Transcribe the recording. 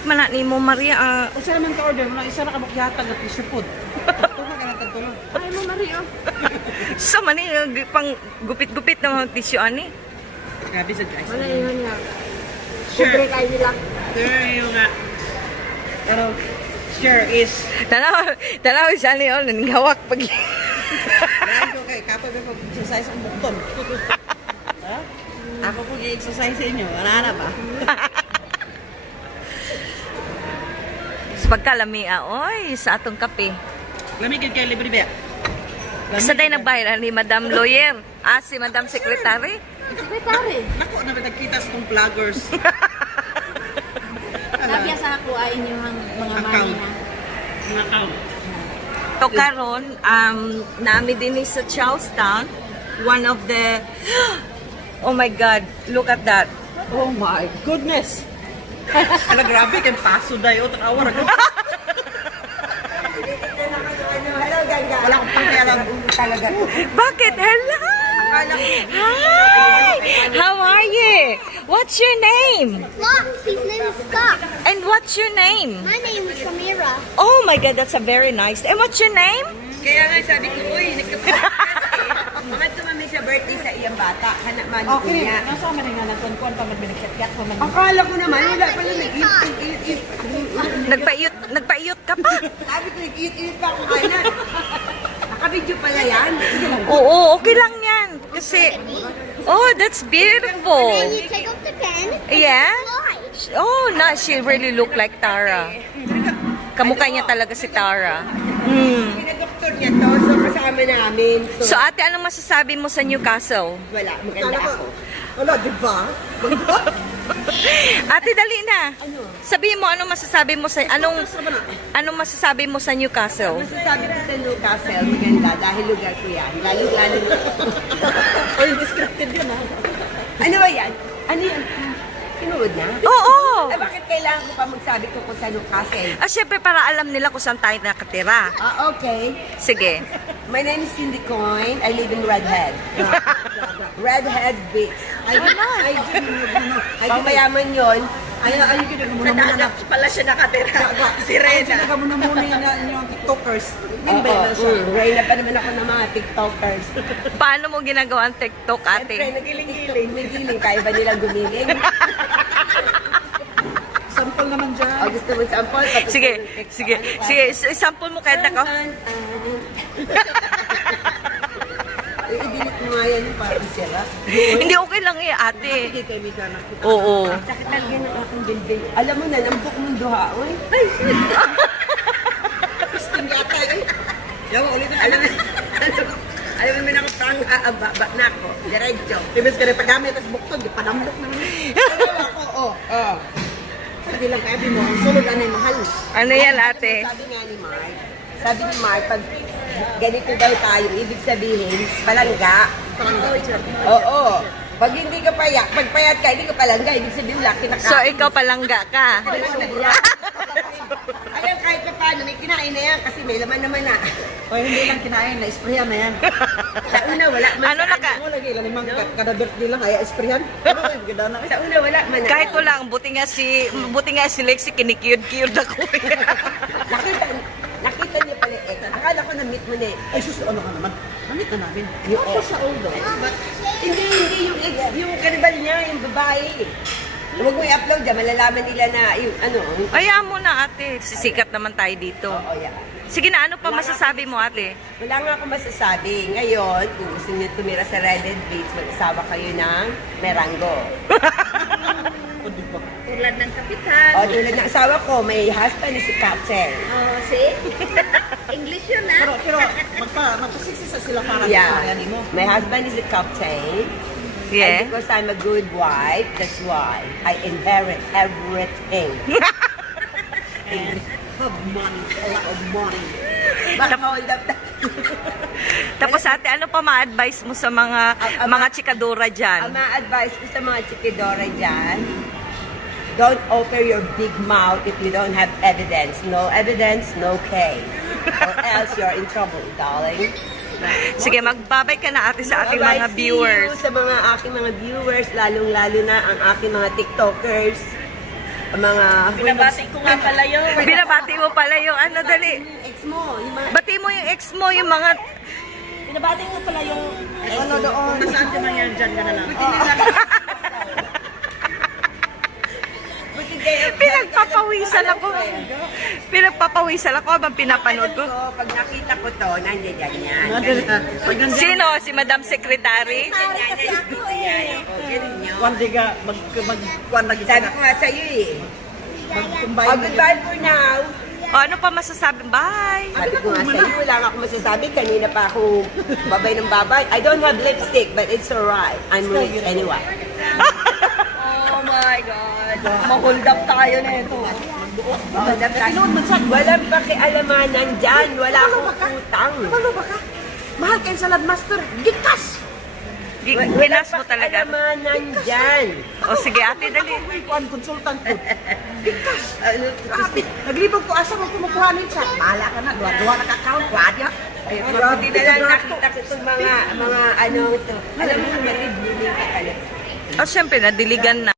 Dili man na ni mo Maria. Usa naman ka order mo, isa ra ka bukyatan na tissue food. Tuwa ka na tagtulog. Ay mo Maria. Sa man ni pang gupit-gupit na mga tissue ani. Grabe sa guys. Wala yun nga. Sure. Kubre kayo nila. There nga. Pero sure is Tanaw siya ni oh nanggawak pag. Alam ko kay kapag ako exercise ang bukton. Ha? Ako po i-exercise sa inyo. Wala na ba? Sa pagkalami oy sa atong kape. Lamigin kay libre ba? Sa day nagbayad ni Madam Lawyer. Si Madam Secretary. Sekretary. Nako na ba nagkita sa tong vloggers? Lagyan sa ako ay inyong mga money na. Mga account. To karon nami din sa Charlestown, one of the oh my god, look at that. Oh my goodness! Ala grabe kay paso dayo tawar ako. Hello, ganga. Wala akong pakialam talaga. Bakit? Hello! Hi! How are you? What's your name? Scott. His name is Scott. And what's your name? My name is Samira. Oh my god, that's a very nice. And what's your name? Kaya nga sabi ko, uy, nagka-podcast eh. Mamad tumami sa birthday sa iyang bata. Hanak man Okay, niya. nasa man nga nagkuan pa magbinikyak ko man. Akala ko naman, wala pa lang Nagpaiyot ka pa? Sabi ko, nag-iit-iit pa ako kainan. Naka-video pala yan. Oo, okay lang yan. Kasi, oh, that's beautiful. And you take off the pen. Yeah? Fly. Oh, na, she really look like Tara. Kamukha niya talaga si Tara. Hmm. Pinadoktor niya to, so kasama namin. So ate, anong masasabi mo sa Newcastle? Wala, maganda ako. Wala, di ba? Ate, dali na. Sabihin mo anong masasabi mo sa anong masasabi mo sa Newcastle? Masasabi ko sa Newcastle, maganda dahil lugar ko yan. Lalo-lalo na. Oy, scripted yun ha. Ano ba yan? Ano yan? Sinuod na? Oo. Ay, bakit kailangan ko pa magsabi tungkol sa Newcastle? Syempre para alam nila kung saan tayo nakatira. Okay. Sige. My name is Cindy Coyne. I live in Redhead. Redhead Beach. Ay, mayaman yun. Ay, ginagawa mo na pala siya nakatira. Si ginagawa mo na muna yung TikTokers. Yung ba na siya? Reyna pa naman ako ng mga TikTokers. Paano mo ginagawa ang TikTok, Siyempre, ate? nagiling-giling. May giling. Kaya ba nilang gumiling? Sample naman dyan. O, gusto mo sample? Tapos Sige, ng TikTok. sige. Ano pa? Sige, sample mo kahit ako. I-delete mo nga yan parang sila. Hindi okay lang eh, ate. Hindi kayo may ganak. Oo. Sakit talaga ng aking bilbil. Alam mo na, nambok mong duha. Uy. Pisting yata eh. Yawa, ulit na. Alam mo na ako parang aaba na ako. Diretso. Ibig ka rin pagamit, tapos buktog, panambok naman. Pero ako, oh. Sabi lang kaya mo, ang sulod ano yung mahal. Ano yan, ate? Sabi ni Mark, pag ganito daw tayo, ibig sabihin, palangga. Oo. Pag hindi ka payak, pag payat ka, hindi ka palangga, ibig sabihin laki na ka. So, ikaw palangga ka. Ayan, kahit pa paano, may kinain na yan kasi may laman naman na. O hindi lang kinain, na-sprayan na yan. Sa una, wala man. Ano na ka? Mo lagi, ilan limang kada-dirt lang, ay sprayan. Ano kayo, ganda na. Sa una, wala man. Kahit ko lang, buti nga si Lexi kinikiyod-kiyod ako. Nakita niya pala yung ex. Akala ko na-meet mo na eh. Ay sus, ano ka naman? Namit na namin. Yung ex. Hindi yung ex, yung kanibal niya, yung babae. Huwag mo i-upload dyan, malalaman nila na yung ano. Ayaw mo na, ate. Sisikat naman tayo dito. Oo, yeah. Sige na, ano pa masasabi mo, ate? Wala nga ako masasabi. Ngayon, kung gusto niyo tumira sa Redhead Beach, mag-asawa kayo ng Merango. O di ba? Tulad ng kapitan. O, tulad ng asawa ko, may husband na si Captain. Oh, see? English yun ah. Pero magpasiksisa sila para Yeah. sa mo. My husband is a captain. Yeah. And because I'm a good wife, that's why I inherit everything. Have money, a lot of money. Baka hold up Tapos, ate, ano pa ma-advise mo sa mga chikadora Ang dyan? ma-advise ko sa mga chikidora dyan, don't open your big mouth if you don't have evidence. No evidence, no case. Or else you're in trouble, darling. Sige, magbabay ka na, ate, sa ating Alright, mga viewers. see you sa mga aking mga viewers, lalong-lalo na ang aking mga TikTokers. Pinabati ko nga pala yun. Binabati mo pala yung ano, dali. ex mo, yung mga Bati mo yung ex mo, yung mga... Pinabati ko pala yung ano doon. Kung nasaan ka na yan, dyan ka na lang. Pinagpapawisan ako. Pinagpapawisan ako habang pinapanood ko. pag nakita ko to, nandiyan yan. Sino? Si Madam Secretary? Kuwandi ka, magkuhan lagi Sabi ko nga sa'yo eh. Oh, goodbye for now. O, ano pa masasabi? Bye! Sabi ko nga sa'yo, wala nga akong masasabi. Kanina pa ako babay ng babay. I don't have lipstick, but it's alright. I'm rich anyway. Oh my God! Ma-hold up tayo na ito. Walang pakialamanan dyan. Wala akong utang. Mahal kayo sa Landmaster. Gikas! Ginas mo talaga. Pakialamanan dyan. O sige, ate, dali. Kuhan, consultant ko. Gikas! Grabe. Naglibog ko asa mo kumukuha niya siya. Bahala ka na. Duwa na ka-account. Wadi ha. Hindi na lang nakita ko itong mga ano ito. Alam mo, nalibling ka talaga. O, syempre, nadiligan na.